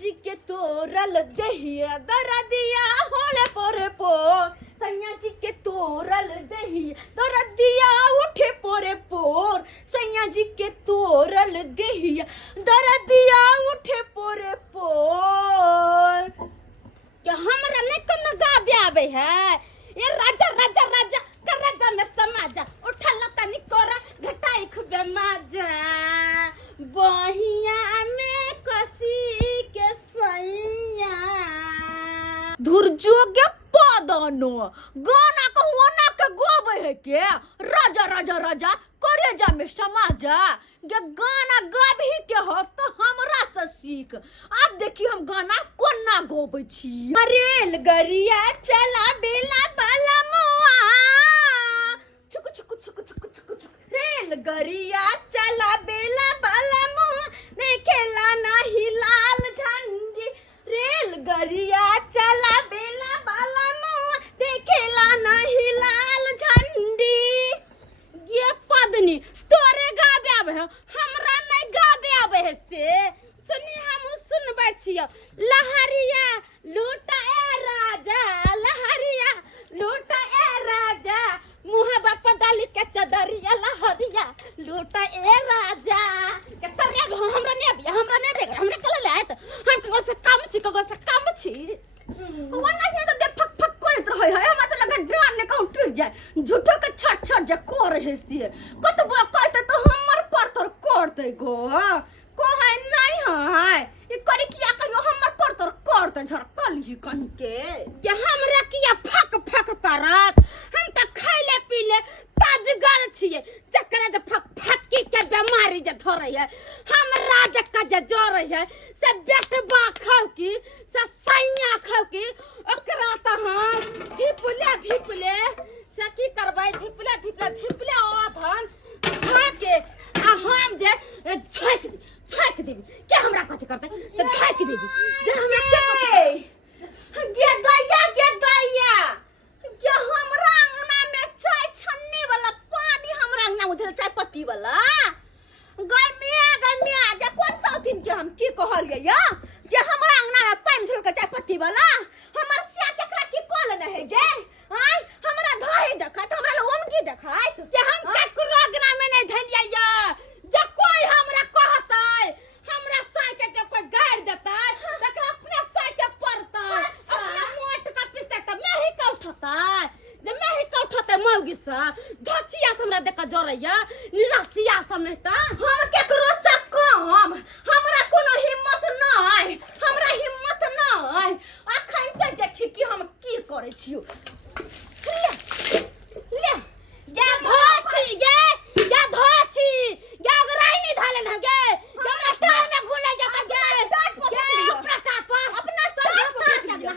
जी के तोरल दहिया दरदिया होले पोरे पो सैया जी के तोरल दहिया दरदिया उठे पोरे पोर सैया जी के तोरल दहिया दरदिया उठे पोरे पोर क्या हमरा नहीं कोनो गाबे आवे है ये राजा राजा राजा कर राजा में समाजा उठल तनी कोरा घटाई खूबे मजा बहिया में कसी के सैया दुर्जोगे पदनो गाना को होना के गोबे है के राजा राजा राजा करे जा में समाजा ये गाना गाबी के हो तो हमरा से सीख अब देखी हम गाना कोना गोबै छी रेल गरिया चला बेला बाला मुआ छुक छुक छुक छुक छुक रेल गरिया चला बेला बाला मुआ नहीं खेला नहीं लाल झंडी रेल गरिया चला बेला बाला मुआ देखेला नहीं लाल झंडी ये पदनी तोरे गाबे आबे है हमरा नहीं गाबे आबे है से सुनी हम सुनबै छियो लहरिया लूटा ए राजा लहरिया लूटा ए राजा मुँह बाप डाली के चदरिया लहरिया लूटा ए राजा के तरिया हमरा नहीं आबे हमरा कल लायत हम ककरो से काम छी वाला ये तो दे फक फक करत रहै है हम तो लगा ड्रान ने कहूं टूट जाए झूठो के छट छट जा को रहे से कतबो कहते तो हमर पर तोर करते गो को है नहीं है ये करे किया कहियो हमर पर तोर करते झरकली कहीं के हमरा किया फक फक करत हम त खैले पीले ताजगर छिए चक्कर जे फक फकी के बीमारी जे धरै है हमरा जे कजे जोरै है से बेटबा खाव की से सैया खाव की ओकरा त हम धिपले से की करबै धिपले ओथन खा के आ हम जे छक देबी के हमरा कथि करतै से छक देबी जे हमरा के दैया के हमरा अंगना में चाय छन्नी वाला पानी हमरा अंगना में चाय पत्ती वाला गमिया जे कोन साउथिन के हम की कहलिए या जे हमरा अंगना में पानी झल के चाय पत्ती वाला हमर से केकरा की कॉल न है गे हाय हमरा धोई देखत हमरा लोम की देखत जे हम केकरो अंगना में नहीं धलिया या जे कोई हमरा कहतै हमरा साई के जे कोई गाड़ देतै तकरा अपने साई के पड़तै अपने मोट का पिसतै त मैं ही का उठतै जे मैं ही का उठतै मौगी से धचिया से हमरा देख जोरैया निरासिया सब नहीं त हम केकरो से कम हमरा कोनो हिम्मत नहीं हमरा हिम्मत नहीं अखन त देखी कि हम की करै छियो ले या धोची गराई नहीं धालन है गे हमरा टाइम में घुले जाता गे अपना टापा अपना तो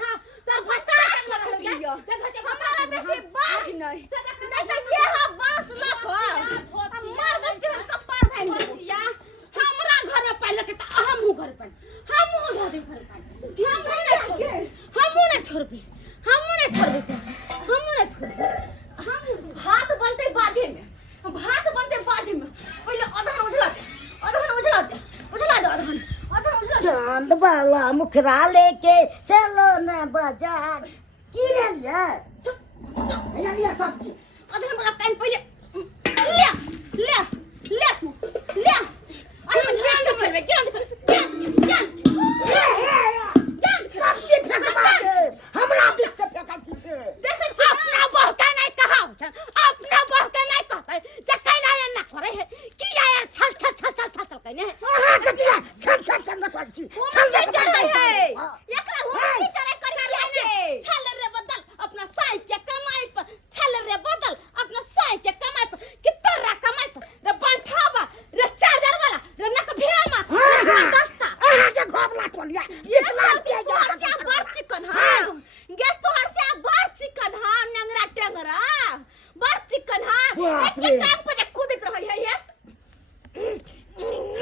हां तो भटा कर रह गे हमरा बेसी बात नहीं त ये हा बांस लखो मार के कपार भांग दिया हमरा घर में पहले के त हमहु घर पर हमहु धोदे घर पर हमहु नहीं छोड़बी हम भात बनते बाधे में पहले अधन उजला दे चांद वाला मुखरा लेके चलो ना बाजार की रे लिया सब्जी अधन वाला पैन पहले ले तू अरे ध्यान दे क्या सब्जी फेंकवा दे हमरा दिस से फेंका छी देखे छी अपना बहू के नहीं कहतै जे कैला ना करे है की यार छल कने छल न कर छी छल चढ़ै है एकरा हो की चढ़ै कर छल रे बदल अपना साई के कमाई पर छल रे बदल अपना साई के कमाई पर कि तोरा कमाई पर रे बंठावा रे चार्जर वाला रे नक भेमा दस्ता के घोबला टोलिया ये सब के तोहर से बड़ चिकन हां गे तोहर से बड़ चिकन हां नंगरा टेंगरा बड़ चिकन हां एक टांग पे कूदत रहै है ये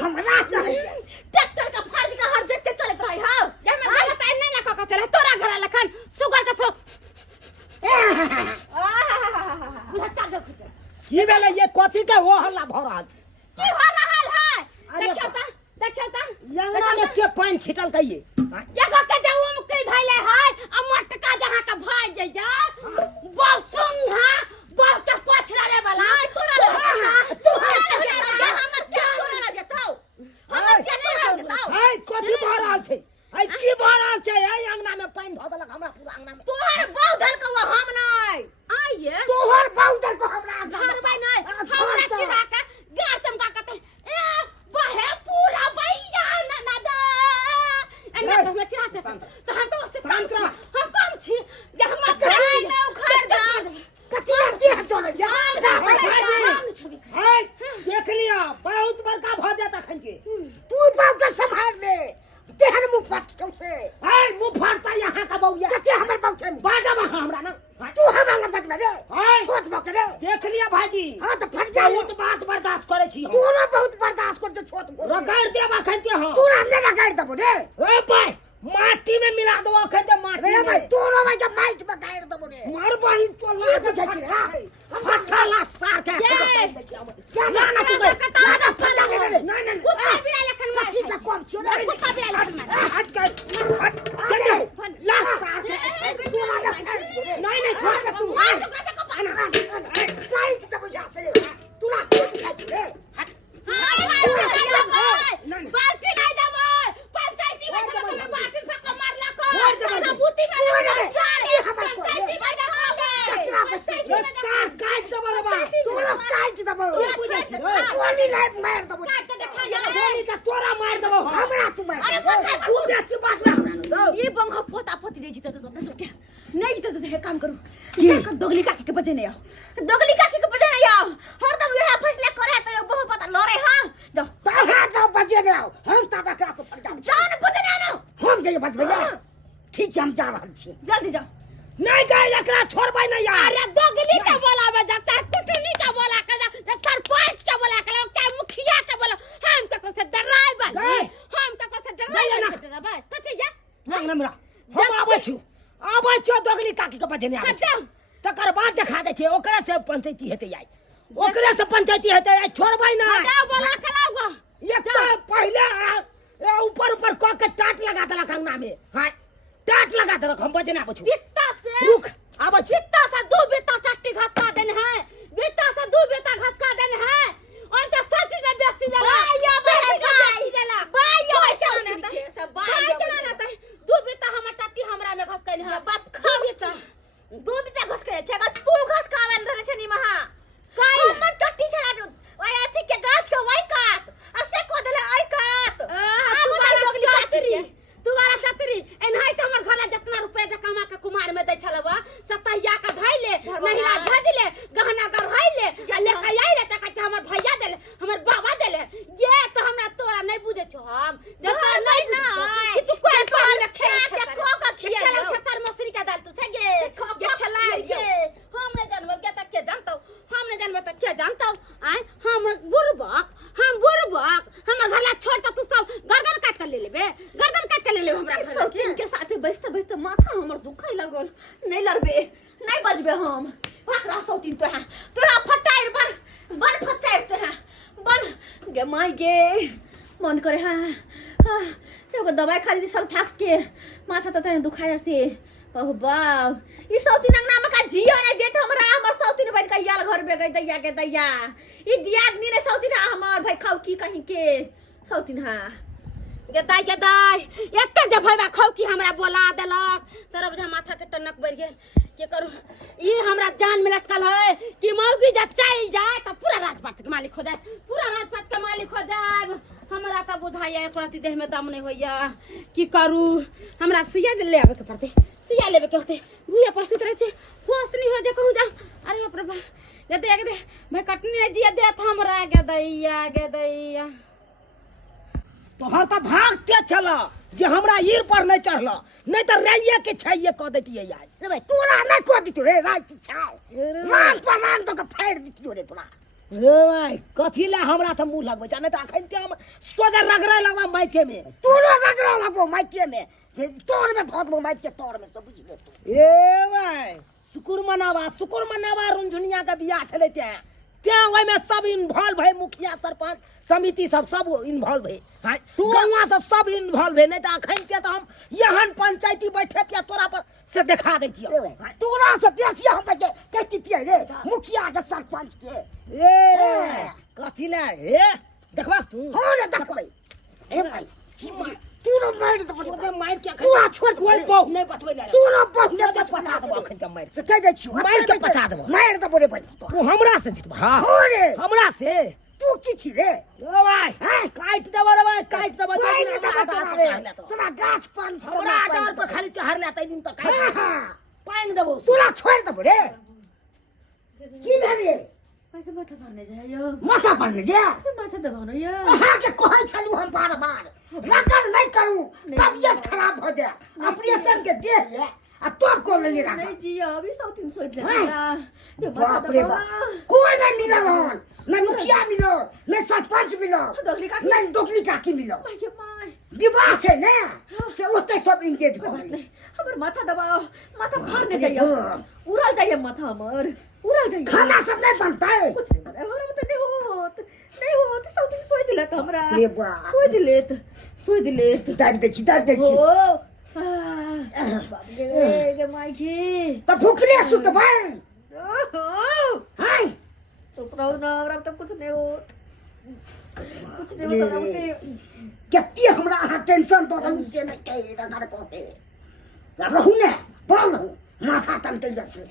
हमरा ट्रैक्टर का फर्ज का हर जते चलत रहै हां ये में गलत नहीं ना कक चले तोरा घर लखन सुगर का थो बुझा चार्जर खींच की भेले ये कथि के हो हल्ला भरत की हो रहल है देखियो ता यंगना में के पानी छिटल कहिए तो हम तो उससे शांत रह। हम कम छी ये हम कराई ना उखाड़ जा कतिया के चले जा हाय देख लिया बहुत बड़का भ जाता खन के तू बात के संभाल ले तेहन मुंह फट छौ से हाय मुंह फाड़ता यहाँ का बउया कते हमर बाउछन बाजा वहाँ हमरा ना तू हमरा लग बक रे हाय छोट बक रे देख लिया भाजी हां तो फट जा बहुत बात बर्दाश्त करे छी तू ना बहुत बर्दाश्त कर दे छोट रगड़ देबा खन के हां तू ना ने लगाड़ दबो रे रे भाई माटी में मिला दो खन के माटी रे भाई तू ना भाई जब माइट में गाड़ दबो रे मार बहिन तो ये पूछे छी रे फटा ला सार के क्या ना ना तू ना फटा ले रे नहीं नहीं कुत्ता बिला लखन मार कथी से कम छौ रे कुत्ता बिला लखन मार हट गए हट चल ला सार के तू ना नहीं नहीं छोड़ दे तू मार तो कैसे कपा गाइड दबो जा से तू ना कुछ खाई रे हट बाल्टी नहीं दबो पंचायती में चलो तुम्हें बाल्टी फेंक मारला को छोड़ दे सबूती में ये हमर को पंचायती में कचरा बस ये सार काट दबो रे बा तू ना गाइड दबो पूजा छी रे गोली लाइट मार दबो काट के देखा ये गोली का तोरा मार दबो हमरा तू मार अरे तू बेसी बात ना ये बंगा पोता पोती नहीं जीता तो अपने सब क्या नहीं जीता तो एक काम करो ये दोगली काकी के बजे नहीं आओ दोगली काकी के बजे नहीं आओ हरदम ये फैसला करे तो बहुत पता लड़े हां जाओ तहा जाओ बजे ले आओ हम तबा का से पड़ जाओ जान बजे नहीं आओ हम जाइए बज भैया ठीक है हम जा रहल छी जल्दी जाओ नहीं जाए एकरा छोड़बै नहीं यार अरे दोगली का बोला बजा तार कुटनी का बोला का सरपंच का बोला का चाहे मुखिया का बोला हम का से डराई बन हम का से डराई कथि या नहीं हमरा हम आबै छी दोगली काकी के बजे नहीं आबै तकर बाद देखा दे छै ओकरा से पंचायती हेतै आई ओकरा से पंचायती हेतै आई छोड़बै ना जा बोला कलावा एक तो पहले ऊपर ऊपर क के टाट लगा देलक अंगना में हां टाट लगा देलक हम बजे ना आबै छी बित्ता से रुक आबै छी बित्ता से दो बित्ता चट्टी घसका देन है बित्ता से दो बित्ता घसका देन है और तो सच में बेसी लगा बेसी लगा बाया ऐसा ना सब बाया चला ना त दो बित्ता हमर टट्टी हमरा में घसकैन है बाप खा बित्ता दो बित्ता घसकै छै अगर तू घसकावन धरे छै नी महा काई हमर टट्टी छला ओय अथी के गाछ के वही काट असे को देले आई काट तुम्हारा छतरी एनहाई त हमर घरे जितना रुपया जे कमा के कुमार में दै छलवा सतैया का धैले महिला भेजले गहना गढ़ाइले आ लेके आइले त कहै हमर भैया देले हमर बाबा देले ये त हमरा तोरा नहीं बुझे छो हम देखा नहीं ना कि तू कोन पाल में खेल खेतर मसरी का दाल तू छै गे ये खेला गे हम नहीं जानब के तक के जानतो हम नहीं जानब त के जानतो आय हम बुरबक हमर घरला छोड़ त तू सब गर्दन काट ले लेबे गर्दन काट ले लेबे हमरा घर सौतीन के साथे बैठते बैठते माथा हमर दुखाई लागल नहीं लड़बे नहीं बजबे हम भाकरा सौतीन तो है फटाइर बन फचाइर तो है बन गे माई गे मन करे हां एगो दवाई खरीदी सल्फैक्स के माथा तो तने दुखाई से ओह बाव ई सौतीन अंगना में का जियो नहीं देत हमरा हमर सौतीन बन के याल घर में गई दैया के दैया ई दियादनी ने सौतीन हमर भाई खाऊ की कहीं के सौतीन हां के दाई एते जे भइबा खाऊ की हमरा बोला देलक सरब जे माथा के टनक बढ़ गेल के करू ई हमरा जान में लटकल है कि मौगी जे चल जाए त पूरा राजपाट के मालिक हो जाए पूरा राजपाट के मालिक हो जाए हमरा त बुझाइए एको रति देह में दम नहीं होइया की करू हमरा सुइया ले आवे के पड़ते सुइया लेवे के होते रुइया पर सुत रहे छे होश नहीं हो जे करू जा अरे बाप रे बा गदे भाई कटनी नहीं जिया देत हमरा के दैया तोहर त भागते चल जे हमरा ईर पर नहीं चढ़ल नहीं त रैये के छैये क देतियै यार रे भाई तोरा नहीं को दितो रे राज की छाव रान पर रान तो के फाड़ दितियो रे तोरा रे भाई कथी ले हमरा त मुंह लगबै छ नहीं त अखन ते हम सोजा रगड़ै लगबा माइके में तोरा रगड़ा लगबो माइके में तोर में धो दबो माइके तोर में सब बुझ ले तू ए भाई शुक्र मनावा रुंझुनिया के बियाह छले त्या ओइ में सब इन्वॉल्व है मुखिया सरपंच समिति सब इन्वॉल्व है हां गौवा सब इन्वॉल्व है नहीं त अखन के त हम यहन पंचायती बैठे के तोरा पर से दिखा दै छियै तोरा से बेसी हम के कहती पिए रे मुखिया के सरपंच के ए कथी ले ए देखबा तू हो रे देखबै ए भाई तू न मार दबो ओते मार के तू छोड़ कोई बहु नहीं बचबै ले तू न बहु ने पचा देबो अखन के मार से कह दे छी मार के पचा देबो मार दबो रे भाई तू हमरा से जितबा हां हो रे हमरा से तू की छी रे ओ भाई हैं? काट देबो रे भाई काट देबो कोई नहीं देबो तोरा रे तोरा गाछ पान छी हमरा आधार पर खाली चढ़ लेतै दिन तक हाँ, हाँ। पाइन देबो तोरा छोड़ देबो रे की भेलिए माइके माथा भर्ने जायो माथा पर ने जे माथा दबाउन यो अहाँ के कहै छलु हम बार बार रकल नहीं करू तबियत खराब हो जाए ऑपरेशन के दे ले आ तो को ले रहा नहीं जी अभी सौतिन सोच ले हैं? यो माथा बाप रे दबाउन बाप कोई नहीं मिलल हन नहीं मुखिया मिलो नहीं सरपंच मिलो दोगली काकी। नहीं दोगली काकी मिलो माइके माय विवाह छै ने से ओते सब इंगेज कोई भ बात गेल नहीं हमर माथा दबाओ माथा भर्ने बाप रे जायो बाप। उड़ल जाइए माथा हमर उड़ल जाइए खाना सब नहीं बनतै कुछ नहीं बने हमरा में तो नहीं होत सौतिन सोई दिलत हमरा रे बाप। सोई दिलेत दाब दे छी ओ बाप गे माइके त भूखले सुतबै हाय चुप रहो ना हमरा तो कुछ नहीं होत कुछ नहीं होता मुझे कते हमरा अहाँ टेंशन दो हम से नहीं कहे रगड़ कोते रहू ने पड़ल रहू माथा टंटे जैसे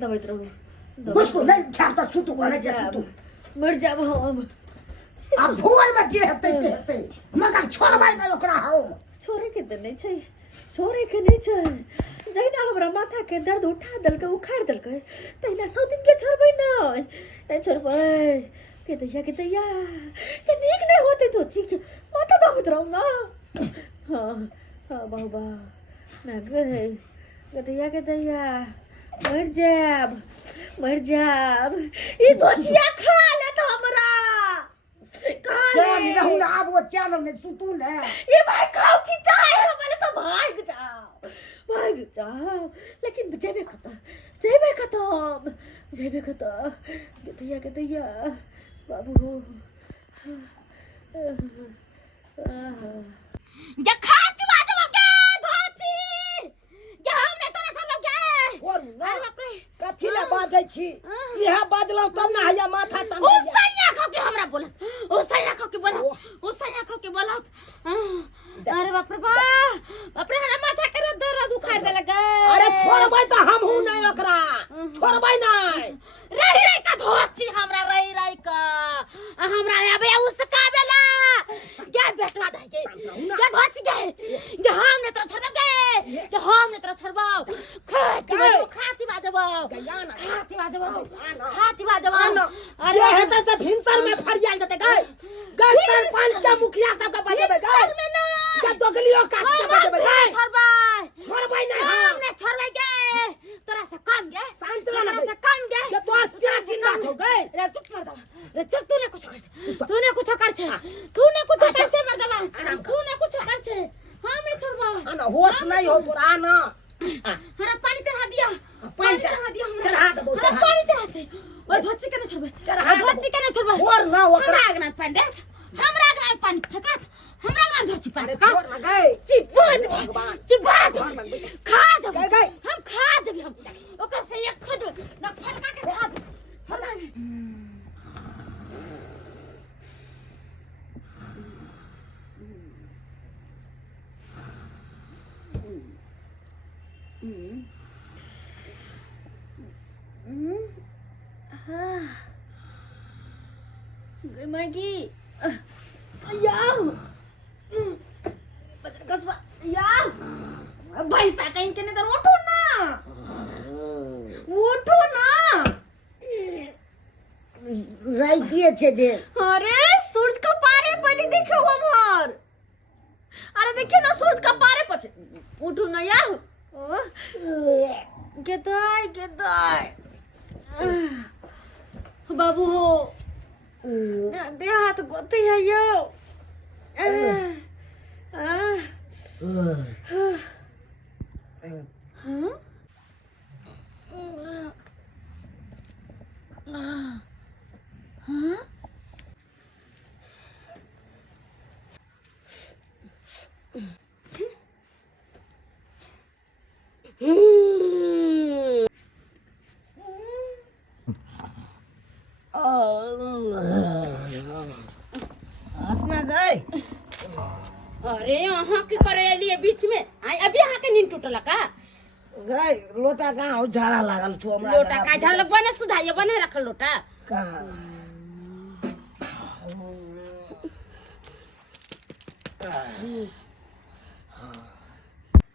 दबाइत रहो बुझको नहीं खाता सुतु भने जे सुतु मर जाब हम अब भोर में जे हेतै से हेतै मगर छोड़बै नहीं ओकरा हम छोरे के तो नहीं छै छोरे के नहीं छै जहिना हमरा माथा के दर्द उठा दलके उखाड़ दलके तहिना सौतिन के छोड़बै नहीं छोड़बै के दैया के नीक नहीं होते तो चीख माथा दबत रहूं ना हाँ बाबा मैं गए के दैया मर जाब ई दोछिया खा ले तो हमरा खा चल ले रहू ना अब वो चैनल में सुतू ने ये भाई खाओ की चाय हमारे तो भाग जाओ लेकिन जेबे खत्म के दैया बाबू ये खाच बाजब के धोची ये हमने तोरा सब के और ना अरे बाप रे कथी ले बाजै छी इहा बाजलौ तब ना हैया माथा ओ टंटे सैया खा के हमरा बोलत ओ सैया खा के बोलत अरे बाप रे हमरा माथा के दर्द उखाड़ दे लगा अरे छोड़बै त हमहू नहीं ओकरा छोड़बै नहीं रही का धोची हमरा रही का हमरा अबे उसका बेला क्या बेटवा ढाई के क्या धोची के हमने तो छोड़ गए कि हमने तो छोड़बाओ खाची बाजबो जे हेतै से भिनसर में फरियाल जते गए गए सरपंच के मुखिया सब के बजेबे गए में ना के दोगलियो काट के बजेबे गए छोड़बै नहीं हमने छोड़बै गे तोरा से कम गे शांत तोरा रह से कम गे के तोर से जिंदा हो गए रे चुप कर दो रे चुप तूने कुछ कर छे तूने कुछ कर छे हम नहीं छोड़बा आना होश नहीं हो तोरा ना हरा पानी चढ़ा दिया हमरा चढ़ा देबो चढ़ा पानी चढ़ाते ओए धोची के न छोड़बे चढ़ा देबो। धोची के न छोड़बे और ना ओकरा हमरा आगना पंडित हमरा आगना पानी फेंकत हमरा आगना धोची पानी अरे छोड़ ना गए चिबाज खा जब गए गए हम खा जब हम ओकर से एक खद न फटका के खा जब छोड़ा मैगी याओ बदर कसवा याओ भैसा कहीं के नहीं तो उठो ना राई दिए छे दे अरे सूरज का पारे पहले देखो हमर अरे देखिए ना सूरज का पारे पछे उठो ना याओ गेदाय बाबू हो दे हाथ गोते है यो अपना गए अरे यहाँ की करे लिए बीच में आई अभी यहाँ के नींद टूटला का गए लोटा कहाँ हो झाड़ा लागल छु हमरा लोटा का झाड़ बने सुधाइए बने रखल लोटा कहाँ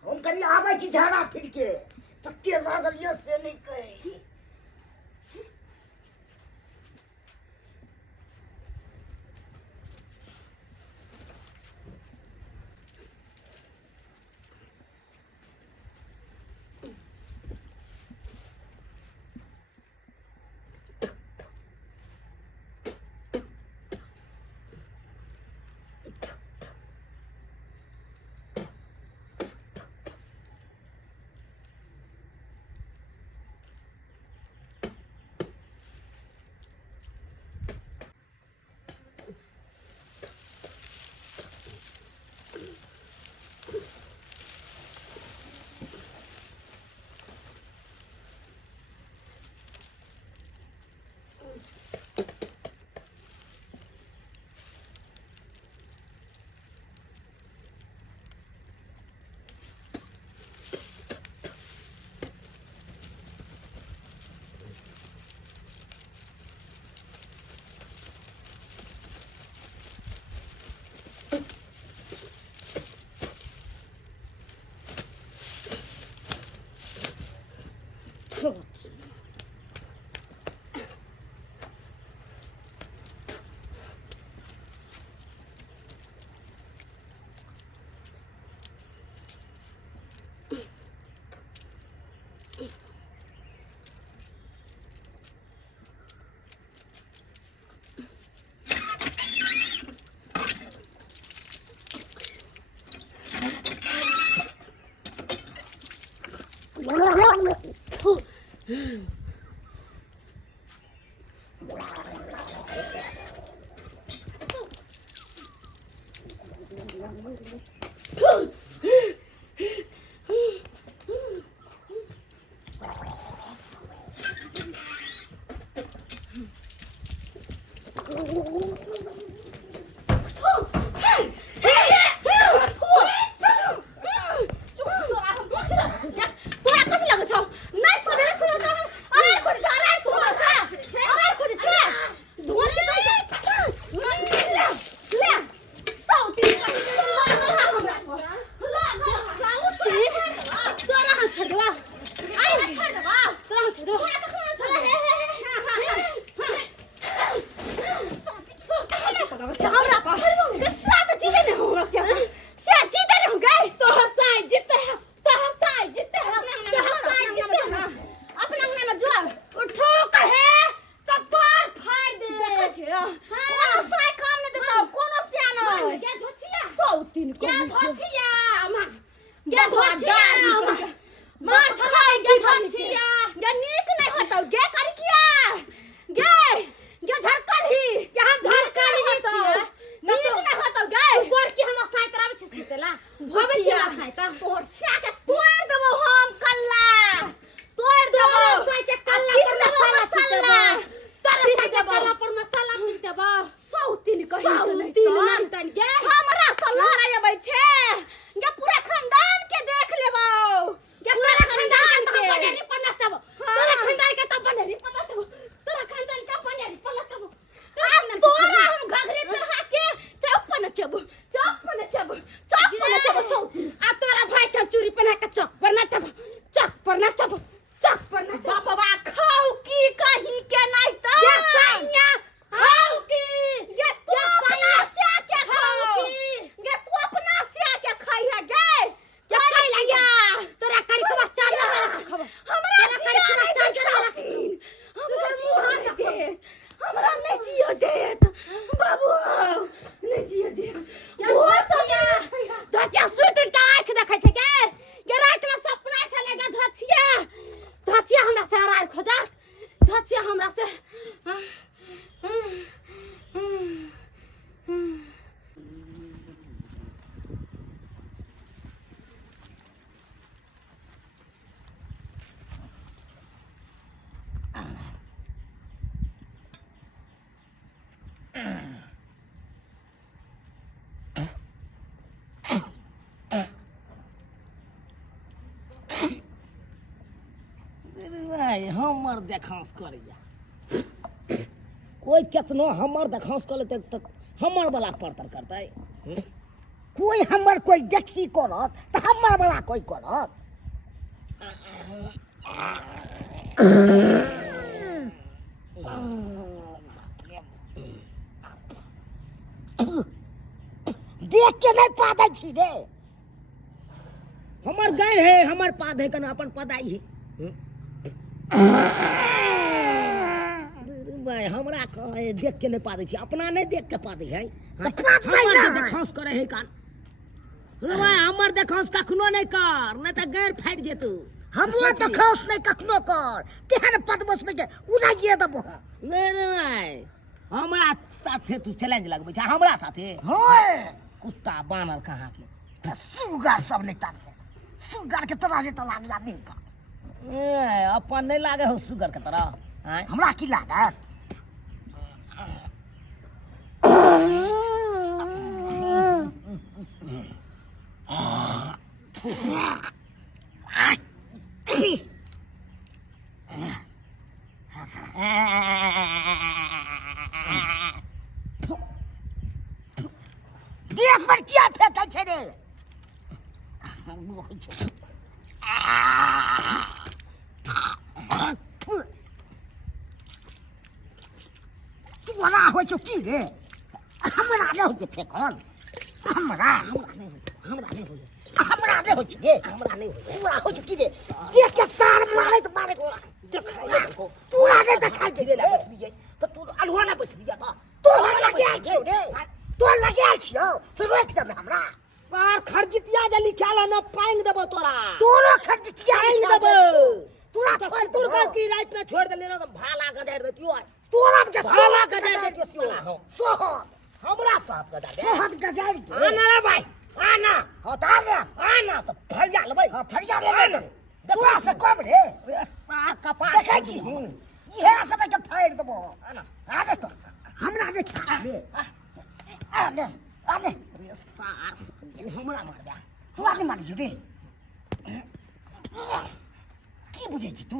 हम कनी आबै छी झाड़ा फिर के तत्ते लागल ये से नहीं कहे हमर देखांस करैया कोई केतनो हमर देखांस कर लेते तक हमर वाला परतर करते कोई हमर कोई देखसी करत त हमर बला कोई करत देख के नहीं पादै छी रे हमर गैर है हमर पाद है कन अपन पदाई है भाई हमरा कहे देख के नहीं पादै छी अपना नहीं देख के पादै है अपना तो नहीं हमर ना। देखांस करे है कान रे भाई हमर देखांस कखनो नहीं कर नहीं तो गैर फाट जेतू हमरो तो खौस नहीं कखनो कर केहन पदमस में के उड़ाइए दबो नहीं भाई हमरा साथे तू चैलेंज लगबै छै हमरा साथे होय कुत्ता बानर कहाँ के त सुगर सब नहीं तार सुगर के तरह जे तो लागला नहीं का अपन नहीं लागे हो सुगर के तरह आय हमरा की लागत देह पर क्या फेंकै छै रे तोरा होइ छौ की रे हमरा नहि होइ छै फेंकल हमरा नहि होइ छै रे हमरा नहीं हो तोरा होइ छौ की रे देख के सार मारैत मारैत तोरा नहि देखाइ दे रे तो तू अलहुआ ना बच दिया था तोहर लगाएल छौ रे तोहर लगाएल छियौ से रोकि देबै हमरा सार खरजितिया जे लिखाल न पांग देबो तोरा तोरो खर्चिया पांग देबो तोरा तो छोड़ सुकुर देबो का की रात में छोड़ देले न तो भाला गजाड़ देतियो तोरा के भाला सोहत गजाड़ गजारि देतियो दियौ सोहत हमरा साथ गजाड़ दे सोहत गजारि के आना रे भाई आना हटा रे आना तो फरिया लेबै हां फरिया ले तोरा से कम रे रे सार कपार देखै छी इहे सब के फाड़ि देबो आबे तो हमरा ने छा रे आने आने रे सार हमरा मार दे तू आगे मार रे की बुझै छी तू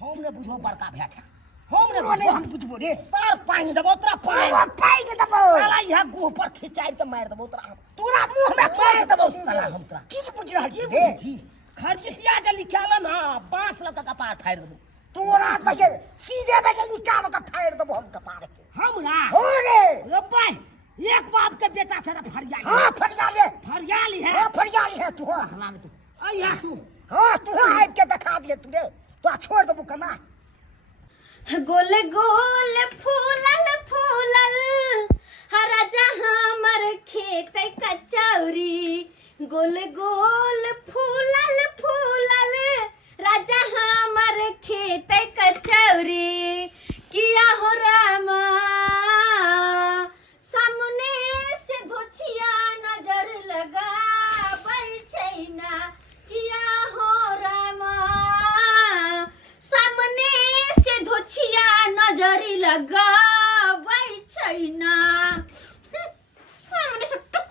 हम ने बुझो बड़का भै छै हम ने तोरा नहीं हम बुझबो रे सार पांग देबो तोरा तोरा पांग पाइ के देबो साला यह गुह पर खिचाइ के मार देबो तोरा तोरा मुंह में पाइ के देबो साला हम तोरा की बुझ रहल छी की रे बुझी छी खरजितिया जे लिखाल न बांस लग के कपार फाड़ देबो तोरा बगे सीधे बगे निकाल के फाड़ देबो हम कपार के हमरा हो रे रे भाई एक बाप के बेटा छै रे फरिया हां फरिया ले फरियाली है हां फरिया ले तू हला में तू आइया तू हां तू आइब के देखा दिए तू रे तो छोड़ देबो कना गोल गोल फूलल फूलल राजा हमर खेत कचौरी गोल गोल फूलल फूलल राजा हमर खेत कचौरी किया हो रामा सामने से धोछिया नजर लगा छैना किया हो रामा सामने से धोछिया नजर लगा छैना सामने से टुक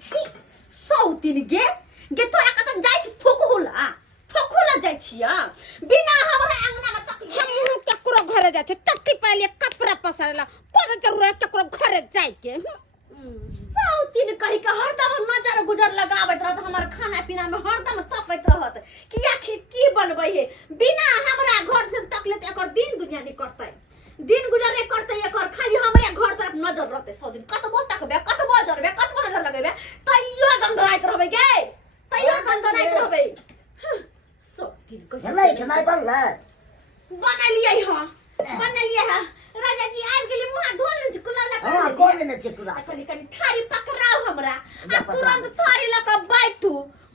छी सौतिन गे तोरा कतन जाइ छी थोक होला जाइ छिया बिना हमरा अंगना में तक हम ककरो घरे जाय छै टट्टी पहले कपड़ा पसारेला कोन जरूरत ककरो घरे जाय के सौतिन कहि के हरदम नजर गुजर लगाबैत रहत हमर खाना पीना में हरदम तकैत रहत कि आखिर की बनबै है बिना हमरा घर से तकले त एकर दिन दुनिया नहीं करतै दिन गुजर नहीं करतै एकर खाली हमरे घर तरफ नजर रहतै सौ दिन कतबो तकबे कतबो जरबे कतबो नजर लगेबे तैयो गंधराइत रहबै गे तैयो गंधराइत रहबै सौतिन कहि नहीं के नहीं बनले बनलियै हां राजा जी आबि गेली मुंह धो ले कुलाला हां कोन ने चिकुरा अच्छा कनी थारी पकड़ाओ हमरा आ तुरंत थारी लक बैठू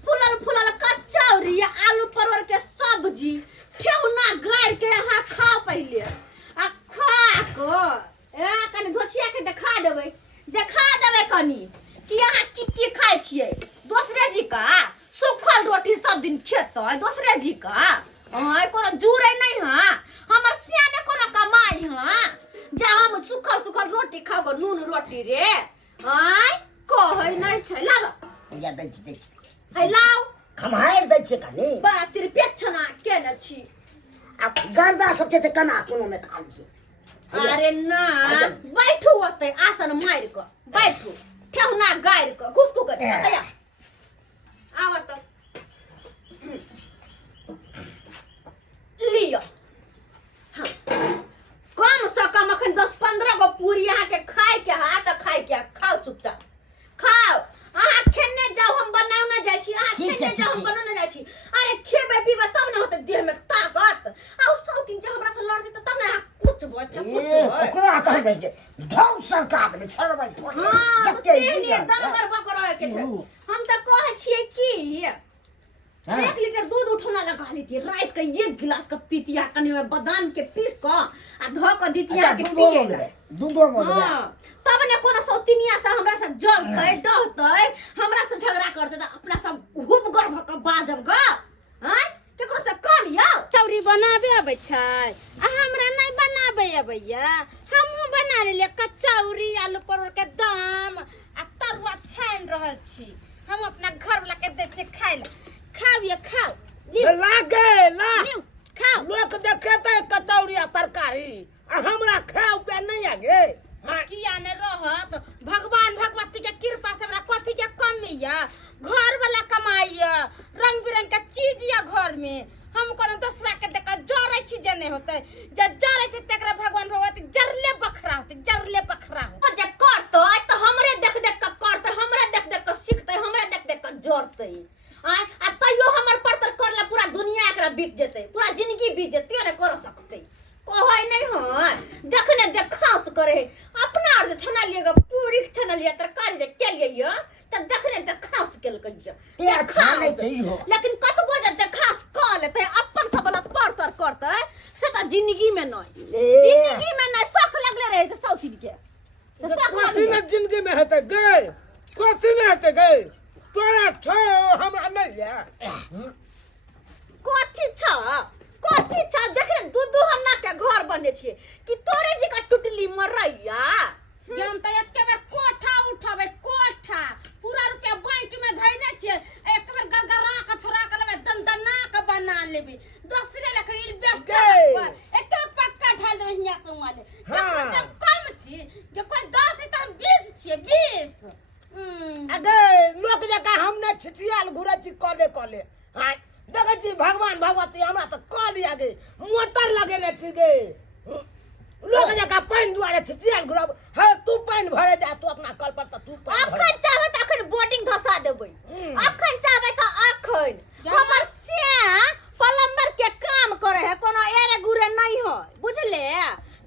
फुलल कचौरी आलू परवर के सब्जी ठेहुना गाड़ के यहाँ खा पहले आ खा को कनी धोछिया के देखा देबै कनी कि यहाँ की खाइ छियै दोसरे जी का सूखल रोटी सब दिन खेतै दोसरे जी का कोनो जुड़ै नहीं हां हमर सियाने कोनो कमाई हां जा हम सुखल रोटी खागो नून रोटी रे आय कहै नहीं छै लाव या दै छी है लाव खमाएर दै छी कनी बड़ा तेरे पेछना केने छी अब गर्दा सब के त कना कोनो में खा ली अरे ना बैठू ओते आसन मार के बैठू ठेहुना गाड़ के घुसकू कर आवा तो लियो हाँ कम से कम अखन 10-15 गो पूरी यहाँ के खाए के हाथ खाए के खाओ चुपचाप खाओ अहाँ खेने जाओ हम बनाऊ ना जाय छी अहाँ खेने जाओ हम बनाऊ ना जाय छी अरे खेबे पीबे तब ना होते देह में ताकत आ सब दिन जे हमरा से लड़ देत तब ना कुछ बच ओकरा कहै छै धौ सरकार में छोड़बै हां तेहने दमगर बकरा के छै हम त कहै छियै की 1 लीटर दूध उठौना लगा लेती रात के 1 गिलास का पीतिया कने में बादाम के पीस के आ धो के दितिया के पिए दूधो में हां तब ने कोनो सौतिनिया से हमरा से जलतै डरतै हमरा से झगड़ा करतै त अपना सब हुब गर्भ के बाजब ग हैं केकरो से कम यौ चौरी बनाबे आबै छै आ हमरा नै बनाबे अबैया हमहु बना लेलिए कचौरी आलू परोर के दम आ तरुआ छान रहल छी हम अपना घर वाला के दे छै खाइ ले खाओ ये खाओ लागे ला खाओ लोग देखेतै कचौड़ी आ तरकारी आ हमरा खाओ पे नहीं आगे किया ने रहत भगवान भगवती के कृपा से हमरा कथी के कमी या घर वाला कमाई या रंग बिरंग के चीज या घर में हम कोनो दूसरा के देख जरै छी जे नहीं होतै जे जरै छै तेकरा भगवान भगवती जरले बखरा होतै जरले बखरा ओ जे करतै त हमरे देख देख के करतै हमरे देख देख के सीखतै हमरे देख देख के जरतै आ तैयो हमर परतर करले पूरा दुनिया एकरा बीत जेतै पूरा जिंदगी बीत जेतै ने कर सकतै कहै नहीं है देखने देखास करे अपना आर जे छना लिएगा पूरी छना लिया तरकारी जे के लिए त देखने देखास केल कहिया ए खा ले चाहिए लेकिन कतबो जे देखास क लेतै अपन सब वाला परतर करतै से त जिंदगी में नहीं जिंदगी में नहीं शौक लगले रहे त सौतिन के कथी में जिंदगी में हेतै गए कथी में हेतै गए तोरा छो हमरा नहीं या कथी छ देखे दू हमना के घर बने छिए कि तोरे जी का टुटली मरैया हम त एके बेर कोठा उठबै कोठा पूरा रुपया बैंक में धइने छिए एक बेर गरगरा के छोरा के लेबे दंदना के बना लेबे दूसरे लेकर इल बेटा पर एक पक्का ढाल देबे हिया के वाले सब कम छी जे कोई 10 त हम 20 छिए 20 अगे लोग जका हमने छिटियाल घुरे छी कले हां देखै छी भगवान भगवती हमरा त कल आगे मोटर लगेने छी गे लोग जका पानी दुआरे छिटियाल घुरब है तू पानी भरे दे तू अपना कल पर त तू पानी भरे अखन चाहबे त अखन बोर्डिंग धसा देबै अखन चाहबे त अखन हमर से प्लम्बर के काम करे है कोनो एरे गुरे नहीं है बुझले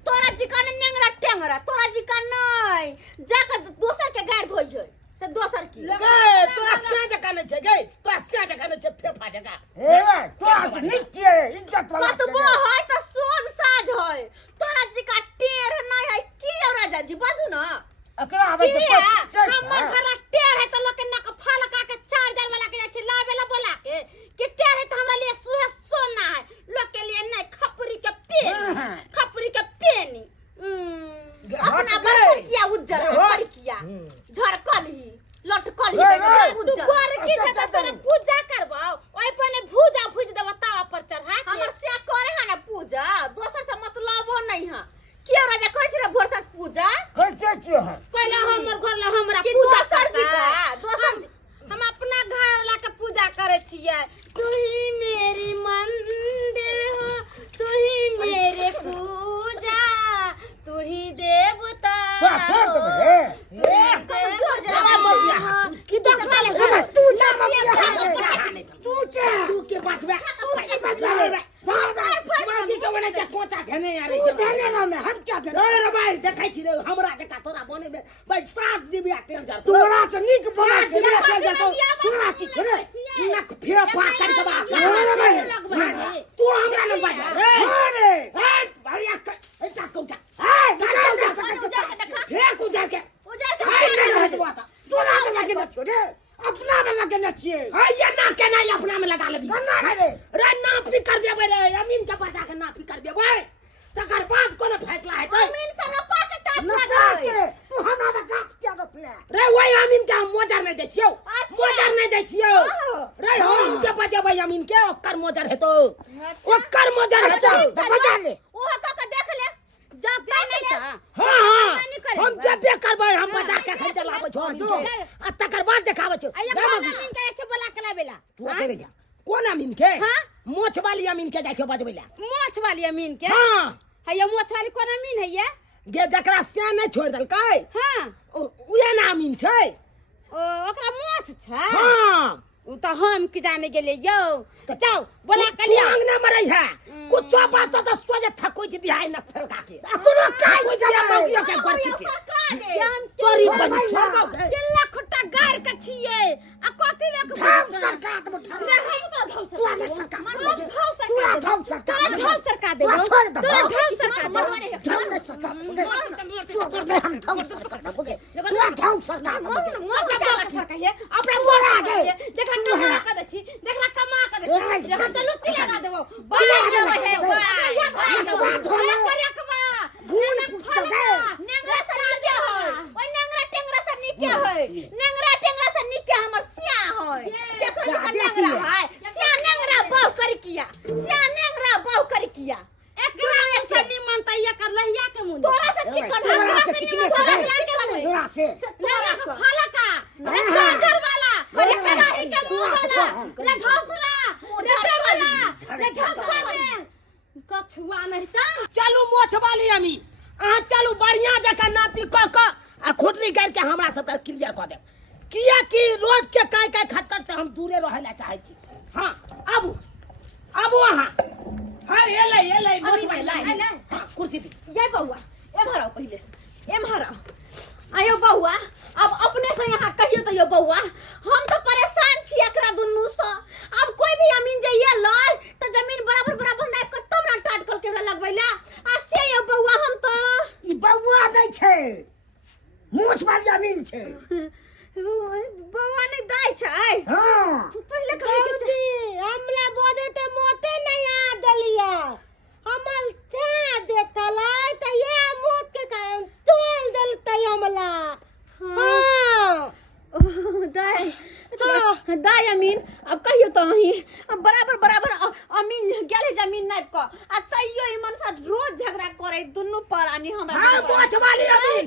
तोरा जिका नेंगरा टेंगरा तोरा जिका नहीं जाके दोसर के गाड़ धोइ छै से दोसर की गे तोरा से जका नहीं छै गे तोरा से जका नहीं छै फेफा जका ए तो नीचे इज्जत वाला कतबो है त सोद साज है तोरा जिका टेर नहीं है की राजा जी बाजू ना एकरा आबै त हमर घर टेर है त लोग के नक फलका के चार्जर वाला के छै लाबे ला बोला के कि टेर है त हमरा लिए सुहे सोना है लोग के लिए नहीं खपरी के पेनी अपना बच्चा किया उज्जर है किया झरकली लटकली तू गोर की छै त तोरे पूजा करबौ ओइ पने भूजा भूज देबो तावा पर चढ़ा के हमर से करे है ना पूजा दोसर से मतलब नहीं है किया राजा करे छै भोर से पूजा कैसे छियो है कहला हमर घर ला हमरा कि पूजा दोसर जी का दोसर हम अपना घर वाला के पूजा करे छियै तू ही मेरी मंदिर हो तू ही मेरे पूजा तू ही देवता हो कि देखना ले तू जा तू के बातवा मागी के बने के कोचा घेने आले तू देने ना में हम क्या देने रे भाई देखै छी रे हमरा जका तोरा बने में भाई 7 डिबिया तेल जर तोरा से नीक बना के डिबिया तेल जर तोरा की करे नक फेर पा कर के बात तू हमरा न बाजा रे हट भैया ऐसा कोचा ए निकाल जा सके फेर को जा के तोरा में लगे न छोड़े अपना में लगे न छिए ये ना के ना अपना में लगा लेबी गन्ना रे रे ना पी कर देबे रे अमीन के पता के ना पी कर देबे तकर बाद कोनो फैसला हेतै अमीन से न पा के टाट न लगा के तू हमरा गाछ क्या रोपले रे वही अमीन के हम मोजर नहीं दै छियौ मोजर नहीं दै छियौ रे हम जे बजेबै अमीन के ओकर मोजर हेतौ ओकर मोजर हेतौ बजा ले ओहा का देख ले जब जेबे करबै हम बजा के खन चलाबै छौ जो आ तकर बाद देखाबै छौ आया कोन अमीन के छै बोला के लाबेला तू देबे जा कोन अमीन के हाँ? मोछ वाली अमीन के जाय छौ बजबै ला मोछ वाली अमीन के हां हैया मोछ वाली कोन अमीन है ये गे जकरा से नहीं छोड़ देलकै हां उहे ना अमीन छै ओ ओकरा मोछ छै हां उ त हम की जाने गेले यौ त जाओ बोला के लिया अंगना मरै है कुछ बात तो सोजे थकोइ छी दिहाई न फेलका के तोरो काय कोई जमा मौगिया के गोरकी के तोरी बनी छोड़ो के केला खुट्टा गाड़ के छिए आ कथि ले के ठाम सरकार के ठाम रे हम तो धौ तू आगे सरकार तोरा ढौ सरकार तोरा ढौ सरकार तोरा ढौ सरकार देबो तोरा तोरा ढौ सरकार ढौ सरकार तोरा हम ढौ सरकार बोगे तोरा ढौ सरकार बोगे सरकार ये अपना बोला के देखा कमा के दछि देखला कमा के दछि हम तो लुत्ती लगा देबो बना देबो हे घून फुट गए नेंगरा से नीचे होय ओय नेंगरा टेंगरा से नीचे होय नेंगरा टेंगरा से नीचे हमर सिया होय देखो जका नेंगरा है सिया नेंगरा बहु कर किया सिया नेंगरा बहु कर किया एकरा में से निमन त ये कर लहिया के मुंह तोरा से चिकन तोरा से निमन चिकन तोरा है। से निमन तोरा से लेला के फलका रे घर वाला रे कढ़ाई के मुंह वाला रे ढौसला रे वाला रे ढौसला में कछुआ नहीं त चलू मोछ वाली अमीन अहाँ चलू बढ़िया जका नापी क आ खोटली गाड़ के हमरा सब क्लियर क देब किया कि रोज के काय काय खट्टर से हम दूरे रहे ला चाहे छी हां आबू आबू अहाँ हां एलै मोछ वाली एलै। हां कुर्सी दी ये बउआ एम्हर आओ पहले एम्हर आओ आयो बउआ अब अपने से यहाँ कहियो तो यो बउआ हम तो परेशान छी एकरा दुन्नू से अब कोई भी अमीन जे ये लय तो जमीन बराबर बराबर नाप के तब ना टाट कर के लगबैला आ से यो बउआ हम तो ई बउआ नहीं छे मूछ वाली अमीन छे बउआ नहीं दाई छै हां पहले कहे के छै हमला बोदे ते मोते नहीं आ दलिया हमल थे देतलाई त ये मोत के कारण तोल दलतै हमला हां दाई दाई अमीन अब कहियो तो ही बराबर बराबर अमीन गेले जमीन नाप को आ तइयो ई मन साथ रोज झगड़ा करे दुन्नू पर आनी हमरा हां मोछ वाली अमीन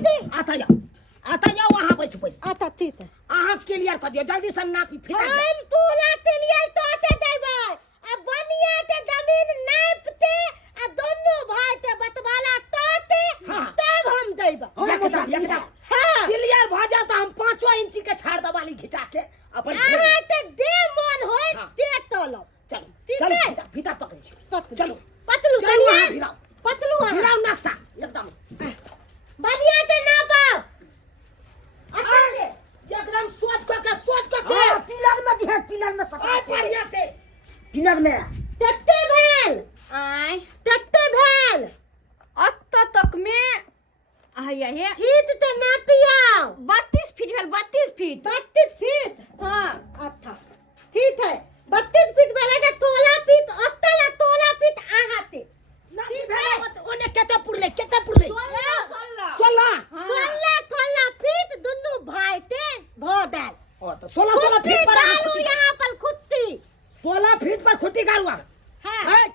आता जाओ वहां बैठ आता ठीक है अहाँ क्लियर क दियो जल्दी से नापी फिटा दे हम पूरा तेलिया तोते देबै आ बनिया ते जमीन नापते आ दोनों भाई ते बतवाला तोते हाँ। तब हम देबै एकदम हां क्लियर भ जा तो हम 5 इंची के छाड़ दबाली खिंचा के अपन छोड़ अहाँ ते दे मन होय हाँ। दे तोलो चलो ठीक चलो है। फीता पकड़ छी पतलू। चलो पतलू चलो कनिया वहाँ भिराओ पतलू अहाँ। भिराओ नक्शा एकदम बनिया ते नापब अरे एकदम सोच के हां पिलर में दिहे पिलर में सब बढ़िया से पिलर में तत्ते भेल आय तत्ते भेल अत्त तक में आया हे फीट ते नापियाओ 32 फीट भेल 32 फीट 32 फीट हां अच्छा ठीक है 32 फीट वाला के तोला फीट अत्तला तोला फीट आहाते नहीं भेल ओने केते पुरले 16 फीट दुनु भाई ते भोदल ओ तो 16 फीट पर डालू यहाँ पर खुत्ती 16 फीट पर खुट्टी गाड़ुआ हाँ।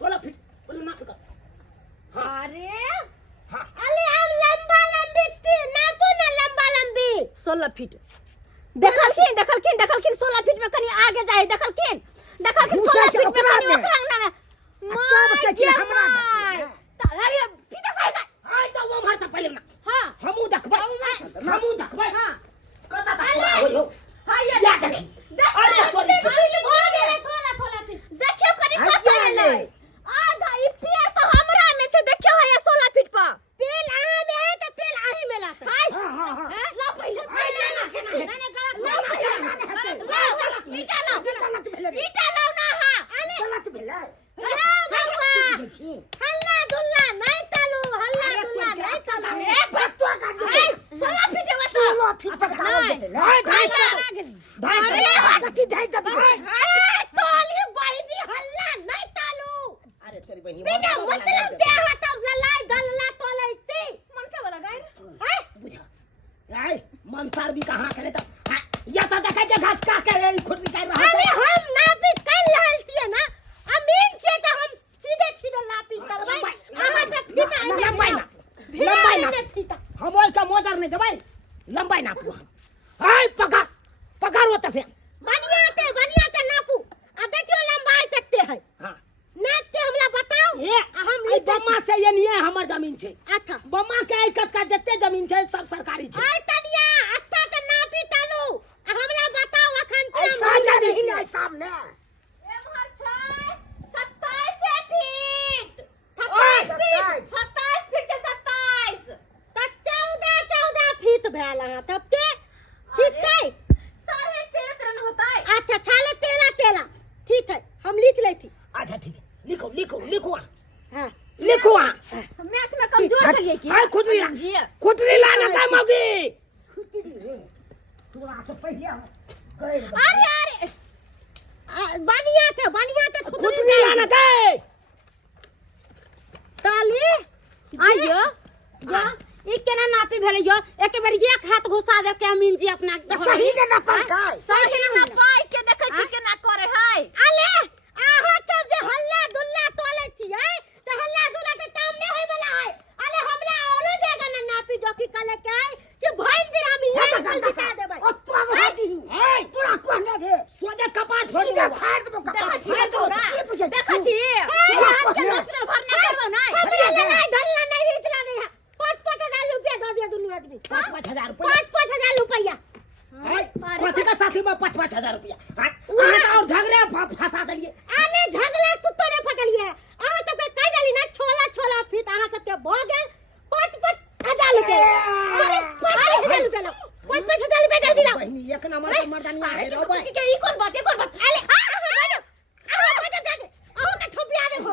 16 फीट बोलो नाप कर अरे हां अरे अब लंबा लंबी ती नापू ना लंबा लंबी 16 फीट देखलखिन 16 फीट में कनी आगे जाए देखलखिन घुसे 16 छै फीट में ओकरा कनी में। ओकरा ना तब के छै हमरा देखिए। अरे फीटा सही आइ तो वो मारता पहले ना हाँ हमू देखबै हाँ कता तक पूरा हो हां ये या देखी अरे तोरी थोड़ा फीट देखियो कनी अच्छा कत ले। ले आधा ई पेड़ तो हमरा में छै देखियो है 16 फीट पर पेल आहा में है तो पेल आही में लाता हाय हां हां हां ला पहले नहीं गलत ईटा ला गलत भेलै रे। ईटा ला ना हां गलत भेलै हल्ला दुल्ला नहीं तालू हल्ला दुल्ला नहीं तालू ए बत्तवा का दे 16 फीट है बस 16 फीट तक दाव दे ले अरे कति धाइ दबी तोली बहिनी हल्ला नहीं तालू अरे तेरी बहनी बिना मतलब दे हाथ ललाई गल्ला तोलैती मन से बोला गाय है बुझा आई मनसार भी कहां करे तो या तो देखै जे घास का के खुट्टी काट रहा अरे हम नापी कल हलती ना अमीन से तो हम सीधे नापी करबै आहा से फीता लंबाई ना फीता हम ओइ का मोजर पगार नहीं देबै लंबाई नापू हाय पगार होता से बनियाते नापू आ देखियो लंबाई कितने है हां नापते हमरा बताओ ये हम ई बम्मा से ये नहीं हमर जमीन छे अच्छा बम्मा के इकत का जत्ते जमीन छे सब सरकारी छे आय तनिया अत्ता त नापी तालू आ हमरा बताओ अखन के ऐसा नहीं है सामने एम्हर छै 27 फीट 27 फीट छै 27 त 14 फीट भेल अहाँ तब के ठीक है 13.5 होता है। अच्छा छाले 13 ठीक है हम लिख लेती अच्छा ठीक है लिखो हां लिखो मैथ में कमजोर चलिए की हाय खुटरी लाना का मौगी तोरा से पहिले गए अरे बनियाते खुटरी लाना का ताली आइयो या ई केना नापी भेलै यो एक बेर एक हाथ घुसा दे के अमीन जी अपना सही ने ना पकाय सही ना पाई के देखै छी केना करे है। अले आहा सब जे हल्ला दुल्ला तोले छियै त हल्ला दुल्ला त सामने होय वाला है अले हमरा औरो जगह ना नापी जो की कले के है कि भैन दिन हम यही पर बिता देबै ओ तो भादी हाय तोरा कहने रे सोजा कपाट छोड़ सीधा दे फाड़ देबो देखै कपाट छी तोरा की बुझै देखै छी आज के हॉस्पिटल भरना करबो नहीं हमरा लड़ाई धल्ला नहीं इतना नहीं है 5,000 रुपया दे दे दुनू आदमी 5,000 रुपया 5,000 रुपया हाय कथि का साथी में 5,000 रुपया हाय अहाँ और झगड़े फंसा देलिए अरे झगड़ा तू तो ने फटलिए अहाँ सब के कह देली ना छोला फिर अहाँ सब के भ गेल 5,000 रुपया अरे 5,000 रुपया लो 5,000 रुपया जल्दी लाओ बहनी एक नंबर के मर्दानी आ रे भाई के ई कोन बात अरे अहाँ के ठोपिया देखो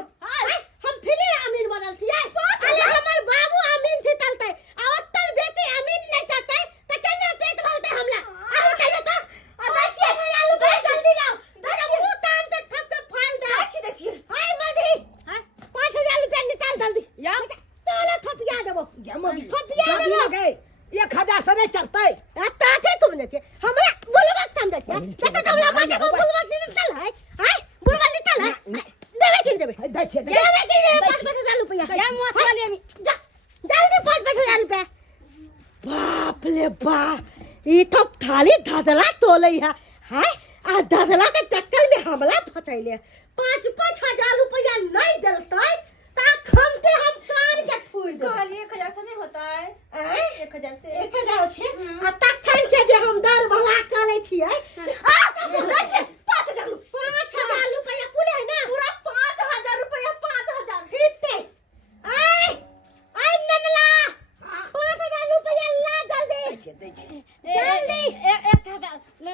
हम फिल्म अमीन बनल छियै अरे हमर बाबू अमीन थी तलते और तल बेटी अमीन नहीं तलते त केना पेट भरते हमरा अहाँ कहियो त अबे 6,000 रुपया जल्दी लाओ तेरा मुंह कान के ठप के फाल दे देखिए हाय मदी 5,000 रुपया निकाल जल्दी या तोला ठोपिया देबो गेमोगी ठोपिया जल्दी देबो लगे 1,000 से नहीं चलते आता थे तुमने के हमरा बोलबा तम देखिए जब हमरा बात को बोलबा निकल है हाय बोलबा निकल है देवे कि देवे दै छे देवे कि 5,000 रुपया या मुआ चले मी जा जल्दी 5,000 रुपया बाप ले बा ई तो थाली धदला तोले है हाय आ धदला के चक्कर में हमला फसैले 5,000 रुपया नहीं देलतै ता खमते हम कान के फूल दे कहलिए 1000 से नहीं होता है 1000 से 1,000 छे आ तखन से जे हम दर भला करे छियै आ त दै छे 5,000 रुपया पूरे है ना पूरा 5,000 रुपया 5,000 ठीक है आई ननला 5,000 रुपया ला जल्दी दै छे जल्दी 1,000 ले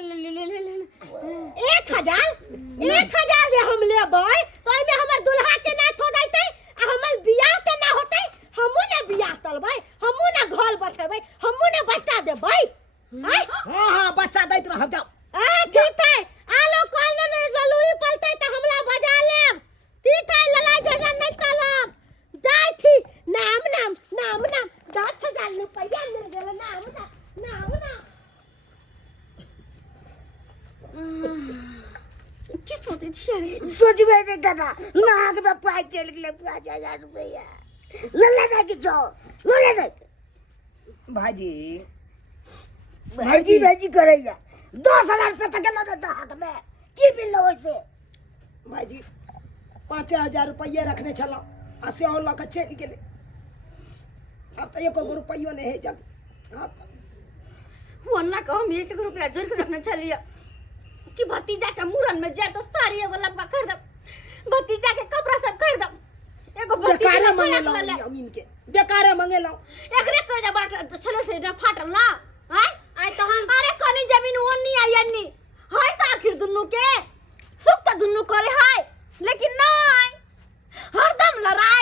1,000 जे हम लेबै तो एमे हमर दुल्हा के ना थो दैतै आ हमर बियाह के ना होतै हमहु ना बियाह तलबै हमहु ना घर बठेबै हमहु ना बच्चा देबै हाय हां बच्चा दैत रह जाओ ठीक है आलो कोनो ने जरूरी पड़तै त हमरा बजा लेब ठीक है लड़ाई झगड़ा नहीं करब जाय थी नाम 10,000 रुपया मिल गेल नाम की सोचे छियै सोचबे रे गदा नाक में पाई चल गेले 5,000 रुपया ले ना किछो ले भाजी भाजी करैया 10,000 रुपया तक गेलो न हाथ में की मिललो ओइसे भाजी 5,000 रुपया रखने छलो आ से और लक चल गेले अब तो 1 रुपया नहीं है जल्दी हां वरना को हम 1 रुपया जोड़ के रखने चलिए कि भतीजा के मुरन में जाए तो साड़ी एगो लंबा कर दब भतीजा के कपड़ा सब कर दब एगो बेकारे भतीजा मंगे लो अमीन के बेकारे मंगे लो एकरे को जा बाट चले से ना फाटल ना हाय आई तो हम अरे कोनी जमीन ओनी आयनी हाय त आखिर दुन्नु के सुख त दुन्नु करे हाय लेकिन नहीं हरदम लड़ाई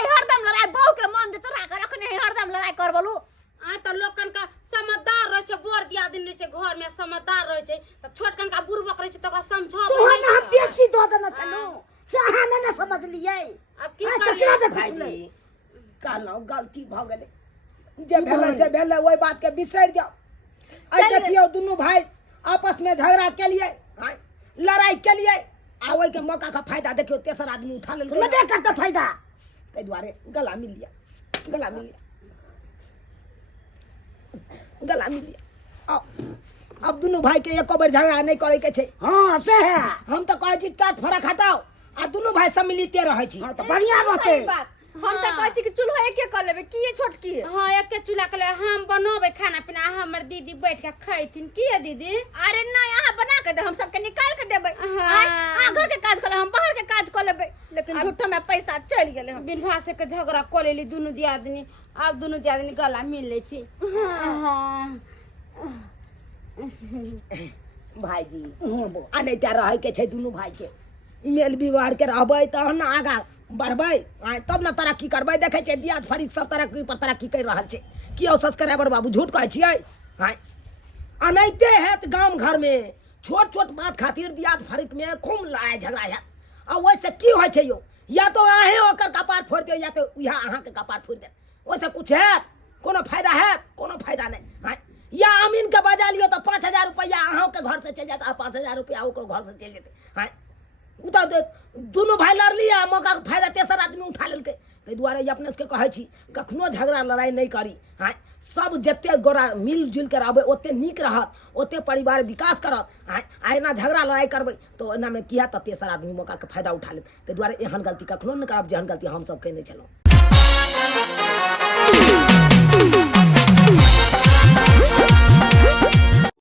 बहु के मन जे चोरा के रखने है हरदम लड़ाई कर बोलू आ त लोकन का समझदार रहे छे बोर दिया दिन रहे छे घर में समझदार रहे छे त छोटकन का बुरबक रहे छे तकरा समझा तो हम बेसी दो देना चलो से अहाँ ना समझ लिए अब की ककरा करिए में भाजी कहलौ गलती भ गेले जे भेले से भेले ओई बात के बिसर जाओ आई देखियो दुनू भाई आपस में झगड़ा के लिए लड़ाई के लिए आ ओई के मौका का फायदा देखियो तेसर आदमी उठा ले लेबे करते फायदा तै द्वारे गला मिल लिया गला मिल लिया अब दोनों भाई के एको बेर झगड़ा नहीं करे के छै। हाँ से है। हम तो कहै छी टाट फरक हटाओ आ दोनों भाई सम्मिलित रहै छी। हाँ तो बढ़िया रहते। सही बात हम तो कहै छी कि चूल्हा एके कर लेबे की ये छोटकी है। हाँ एक के चूल्हा के हम बनोबे खाना पीना हमर दीदी बैठ के खैथिन की है दीदी। अरे नहीं यहाँ बना के दे हम सबके निकाल के देबे। हाँ। घर के काज कर हम बाहर के काज कर लेबे लेकिन झूठो में पैसा चल गेले हम। बिन भाषे के झगड़ा कर लेली दोनों दियादनी अब दोनों दियादनी गला मिल ले छी। हाँ भाईजी आ नहीं त्या रहे के छै दोनों भाई के मेल विवाह के रहबै तहन आगा बढ़बै आय तब न तरक्की करबै। देखै छै दियाद फरीक सब तरक्की पर तरक्की कर रहल छै की औसस कराबर बाबू झूठ कहै छियै। आय अनैते हैत गांव घर में छोट छोट बात खातिर दियाद फरीक में खूब लड़ाई झगड़ा है आ वैसे की होइ छै यो या तो अहें ओकर कपार फोड़ दे या तो यहाँ अहाँ के कपार फोड़ दे वैसे कुछ है कोनो फायदा है कोनो फायदा नहीं। आय या अमीन के बजा लियो तो 5000 रुपया अहाँ के घर से चल जाता 5000 रुपया ओकर घर से चल जेते। हाँ उता दोनों भाई लड़ लिया मौका के फायदा तेसर आदमी उठा लेलकै ताहि दुआरे अपने से कहै छी कखनो झगड़ा लड़ाई नहीं करी। हाँ सब जते गोरा मिलजुल कर रहबै ओते नीक रहत ओते परिवार विकास करत। हाँ एना झगड़ा लड़ाई करबै तो एना में किया तेसर आदमी मौका के फायदा उठा लेत। ताहि दुआरे एहन गलती कखनो नहीं करब जेहन गलती हम सब केने छलहुँ।